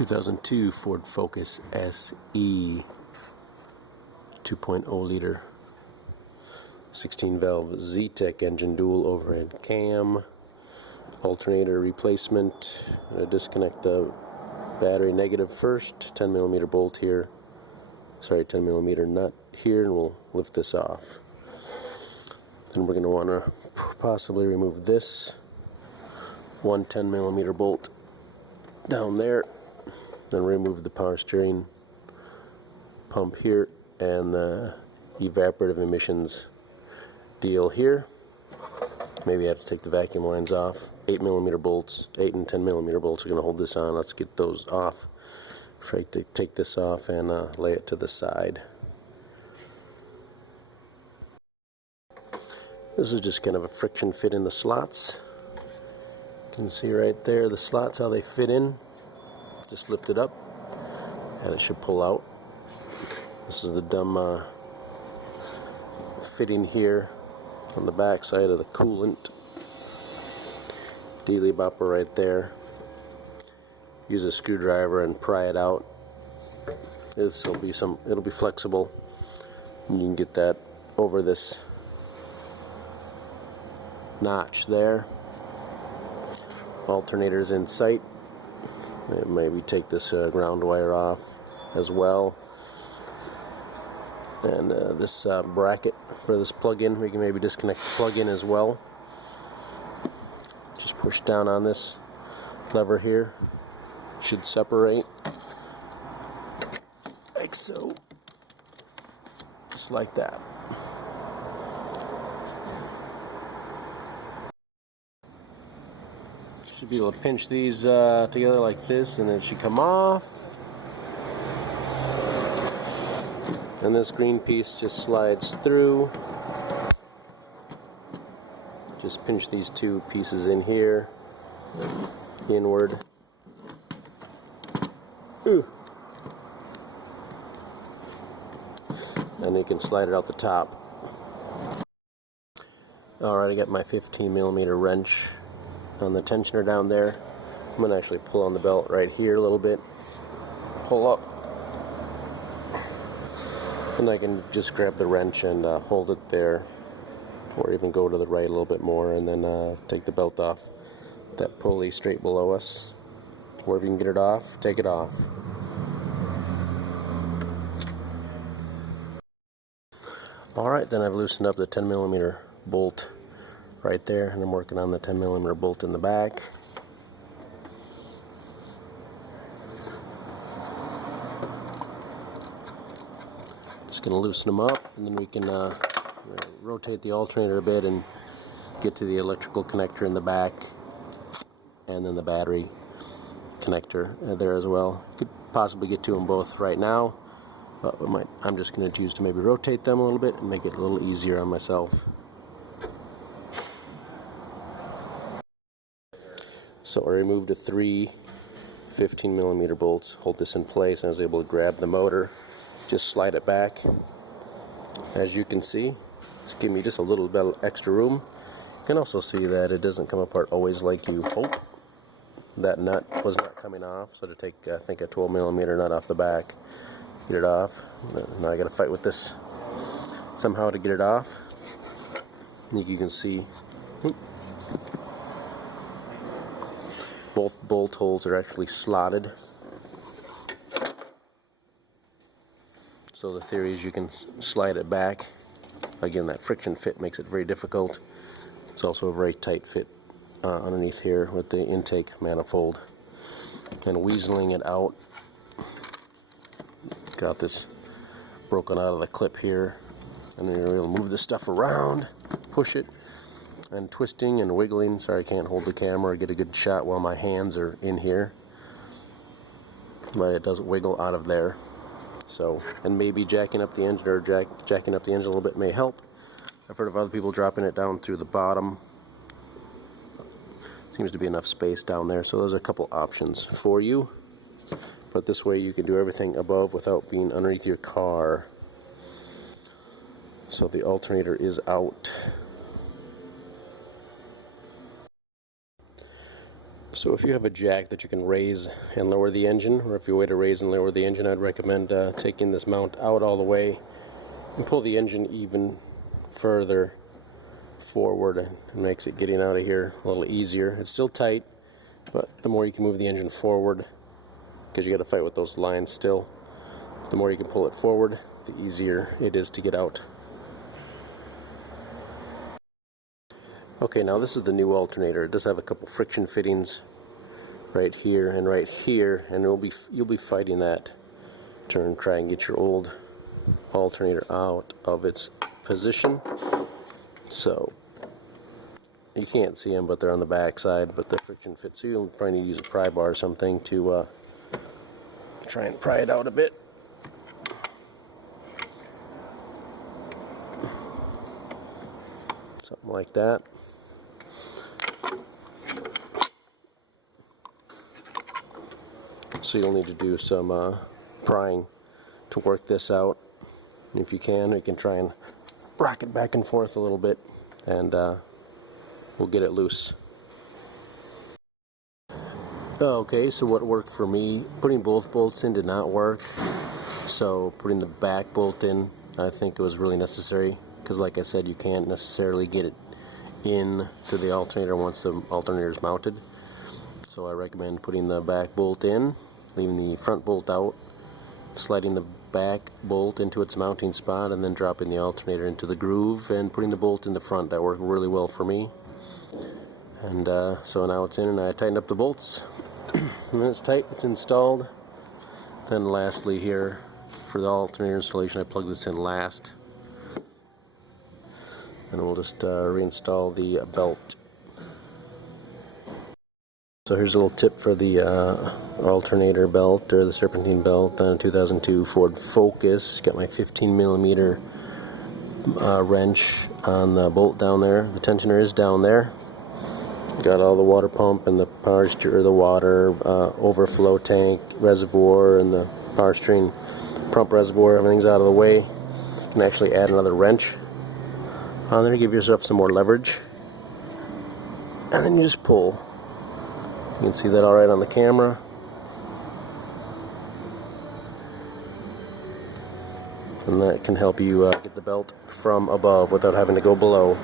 2002 Ford Focus SE 2.0 liter 16 valve Zetec engine, dual overhead cam, alternator replacement. I'm going to disconnect the battery negative first, 10 millimeter bolt here, sorry, 10 millimeter nut here, and we'll lift this off. Then we're going to want to possibly remove this 10 millimeter bolt down there. Then remove the power steering pump here and the evaporative emissions deal here. Maybe I have to take the vacuum lines off. 8 millimeter bolts, 8 and 10 millimeter bolts are going to hold this on. Let's get those off. Try to take this off and lay it to the side. This is just kind of a friction fit in the slots. You can see right there the slots, how they fit in. Just lift it up and it should pull out. This is the dumb fitting here on the back side of the coolant. D-lead bopper right there. Use a screwdriver and pry it out. It'll be flexible. And you can get that over this notch there. Alternator's in sight. Maybe take this ground wire off as well. And this bracket for this plug-in, we can maybe disconnect the plug-in as well. Just push down on this lever here. Should separate like so, just like that. Should be able to pinch these together like this, and then it should come off. And this green piece just slides through. Just pinch these two pieces in here, inward. Ooh. And you can slide it out the top. Alright, I got my 15 millimeter wrench on the tensioner down there. I'm going to actually pull on the belt right here a little bit. Pull up. And I can just grab the wrench and hold it there, or even go to the right a little bit more, and then take the belt off that pulley straight below us. Wherever you can get it off, take it off. Alright, then I've loosened up the 10 millimeter bolt right there, and I'm working on the 10 millimeter bolt in the back. Just going to loosen them up, and then we can rotate the alternator a bit and get to the electrical connector in the back, and then the battery connector there as well. Could possibly get to them both right now, but I'm just going to choose to maybe rotate them a little bit and make it a little easier on myself. So I removed the three 15 millimeter bolts, hold this in place, and I was able to grab the motor, just slide it back. As you can see, just give me just a little bit of extra room. You can also see that it doesn't come apart always like you hope. That nut was not coming off, so to take I think a 12 millimeter nut off the back, get it off. Now I got to fight with this somehow to get it off. You can see both bolt holes are actually slotted. So the theory is you can slide it back. Again, that friction fit makes it very difficult. It's also a very tight fit underneath here with the intake manifold. And weaseling it out. Got this broken out of the clip here. And then you're able to move this stuff around, push it, and twisting and wiggling. Sorry I can't hold the camera or get a good shot while my hands are in here. But it does wiggle out of there. So, and maybe jacking up the engine or jacking up the engine a little bit may help. I've heard of other people dropping it down through the bottom. Seems to be enough space down there, so there's a couple options for you. But this way you can do everything above without being underneath your car. So the alternator is out. So if you have a jack that you can raise and lower the engine, or if you way to raise and lower the engine, I'd recommend taking this mount out all the way and pull the engine even further forward. It makes it getting out of here a little easier. It's still tight, but the more you can move the engine forward, because you got to fight with those lines still, the more you can pull it forward, the easier it is to get out. Okay, now this is the new alternator. It does have a couple friction fittings right here, and you'll be fighting that to try and get your old alternator out of its position. So you can't see them, but they're on the back side, but the friction fits. So you'll probably need to use a pry bar or something to try and pry it out a bit. Something like that. So you'll need to do some prying to work this out. And if you can try and rock it back and forth a little bit, and we'll get it loose. Okay, so what worked for me, putting both bolts in did not work. So putting the back bolt in, I think it was really necessary, because like I said, you can't necessarily get it in to the alternator once the alternator is mounted. So I recommend putting the back bolt in, leaving the front bolt out, sliding the back bolt into its mounting spot, and then dropping the alternator into the groove and putting the bolt in the front. That worked really well for me. And so now it's in, and I tightened up the bolts. And it's tight, it's installed. Then lastly here, for the alternator installation, I plug this in last. And we'll just reinstall the belt. So here's a little tip for the alternator belt, or the serpentine belt, on a 2002 Ford Focus. Got my 15mm wrench on the bolt down there. The tensioner is down there. Got all the water pump and the power steer, the water overflow tank reservoir, and the power steering pump reservoir. Everything's out of the way. You can actually add another wrench on there to give yourself some more leverage, and then you just pull. You can see that all right on the camera. And that can help you get the belt from above without having to go below.